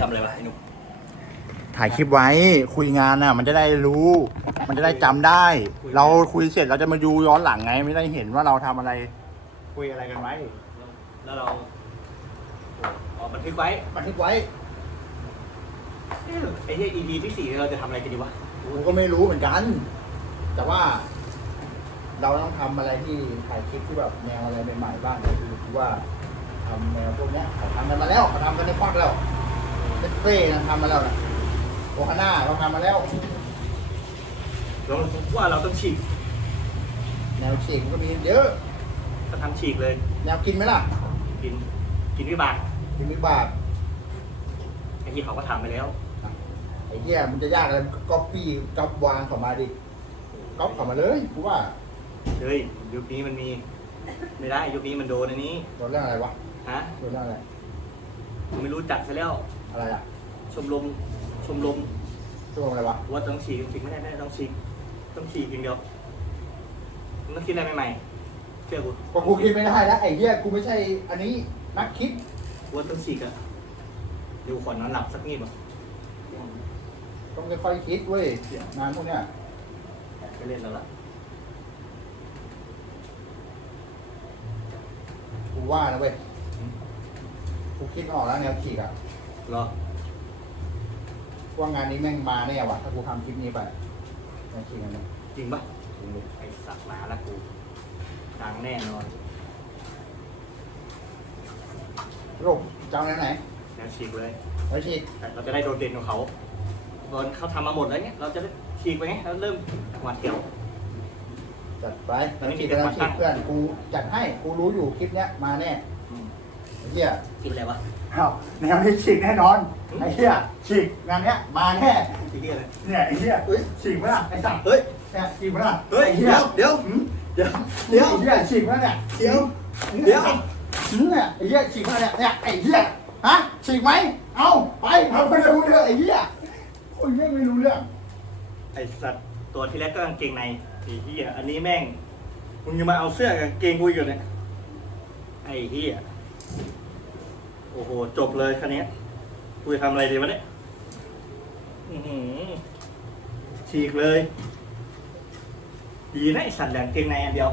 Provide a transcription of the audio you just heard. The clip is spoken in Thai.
ทำอะไรวะไอ้หนุ่มถ่ายคลิปไว้คุยงานน่ะ มันจะได้รู้ มันจะได้จำได้ เราคุยเสร็จเราจะมาดูย้อนหลังไง ไม่ได้เห็นว่าเราทำอะไร คุยอะไรกันไว้แล้วเราอ๋อบันทึกไว้บันทึกไว้เอ๊ะไอ้ที่ EP ที่สี่เราจะทำอะไรกันดีวะกูก็ไม่รู้เหมือนกัน แต่ว่า เราต้องทำอะไรที่ถ่ายคลิปที่แบบแนวอะไรใหม่ๆบ้างก็คือคือว่าทำแนวพวกเนี้ยเขาทำกันมาแล้วเขาทำกันในควักแล้ว เซ็ตเฟ่นะทำมาแล้วนะโอฮาน่าเราทำมาแล้ว เราว่าเราต้องฉีกแนวฉีกมันก็มีเยอะก็ทำฉีกเลย แนวกินไหมล่ะ กิน กินวิบากกินวิบากไอ้ที่เขาก็ทำไปแล้ว ไอ้เหี้ยมันจะยากอะไรก็ปี้ก๊อปวางเข้ามาดิก๊อปเข้ามาเลยกูว่าเฮ้ยยุคนี้มันมี ไม่ได้ยุคนี้มันโดนอันนี้ โดนเรื่องอะไรวะ ฮะ โดนเรื่องอะไร กูไม่รู้จักซะแล้ว อะไรอะชมรมชมรมชั่วโมงอะไรวะว่าต้องฉีกฉีกไม่ได้ไม่ได้ต้องฉีกต้องฉีกอย่างเดียวมึงต้องคิดอะไรใหม่ๆเชื่อกูก็กูคิดไม่ได้แล้วไอ้เหี้ยกูไม่ใช่อันนี้นักคิดว่าต้องฉีกอะเดี๋ยวขอนอนหลับสักนิดมั้งต้องค่อยๆคิดเว้ยงานพวกเนี้ยไปเล่นแล้วล่ะกูว่านะเว้ยกูคิดออกแล้วแนวฉีกอะ รอว่างานนี้แม่งมาแน่ว่ะถ้ากูทำคลิปนี้ไปแนวฉีกอันนี้จริงปะไอสัตว์มาละกูดังแน่นอนโรคเจ้าไหนไหนแนวฉีกเลยแนวฉีกแต่เราจะได้โดดเด่นของเขาตอนเขาทำมาหมดแล้วเนี่ย เราจะได้ฉีกไปไงเราเริ่มหวาดเสียว จัดไปตอนนี้แนวฉีกมีแต่แนวความฉีตั้กงเพื่อนกูจัดให้กูรู้อยู่คลิปเนี้ยมาแน่อืมไอ้ เหี้ยกินอะไรวะอ้าวแนวนี้ฉีกแน่นอนไอ้เหี้ยฉีกงานเนี้ยมาแน่ที่นี่อะไรเนี่ยไอ้เหี้ยเฮ้ยฉีกไหมล่ะไอ้สัตว์เฮ้ยเนี่ยฉีกไหมล่ะเฮ้ยไอ้เหี้ยเดี๋ยวหืมเดี๋ยวเดี๋ยวไอ้เหี้ยฉีกไหมเนี่ยเดี๋ยวเดี๋ยวหืมเนี่ยไอ้เหี้ยฉีกไหมเนี่ยเนี่ยไอ้เหี้ยฮะฉีกไหมเอ้าไปเราไม่รู้เรื่องไอ้เหี้ยโอ้ยแม่งไม่รู้เรื่องไอสัตว์ตัวที่แรกก็กางเกงในไอ้เหี้ยอันนี้แม่งมึงยังมาเอาเสื้อกับกางเกงกูอีกเหรอเนี่ยไอ้เหี้ย โอ้โห จบเลยคันนี้กูจะทำอะไรดีวะเนี่ยฉีกเลย ดีนะไอสัตว์แหลมเกงในอันเดียว